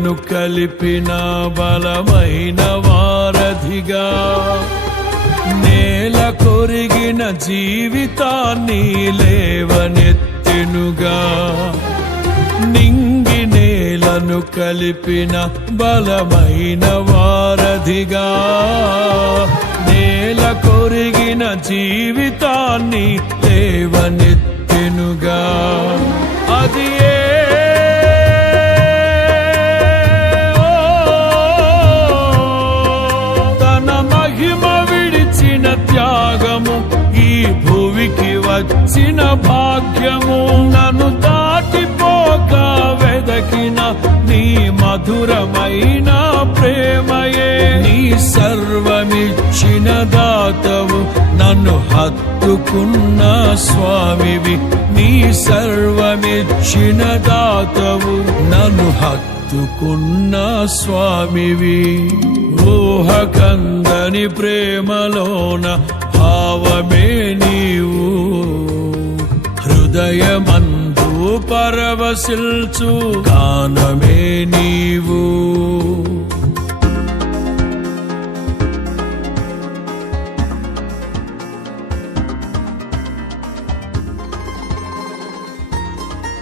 నేలను కలిపిన బలమైన వారధిగా, నేల కొరిగిన జీవితాన్ని లేవనెత్తెనుగా. నింగి నేలను కలిపిన బలమైన వారధిగా, నేల కొరిగిన జీవితాన్ని లేవనెత్తెనుగా. అది తన మహిమ విడిచిన త్యాగము, ఈ భూమికి వచ్చిన భాగ్యము. నన్ను దాటిపోక వెదకిన నీ మధురమైన ప్రేమయే. నీ సర్వమిచ్చిన దాతవు, నన్ను హత్తుకున్న స్వామివి. నీ సర్వమిచ్చిన దాతవు, నన్ను హత్తుకున్న స్వామివి. ఊహకందని ప్రేమలోన భావమే నీవు, హృదయమందు పరవశిల్చు గానమే నీవు.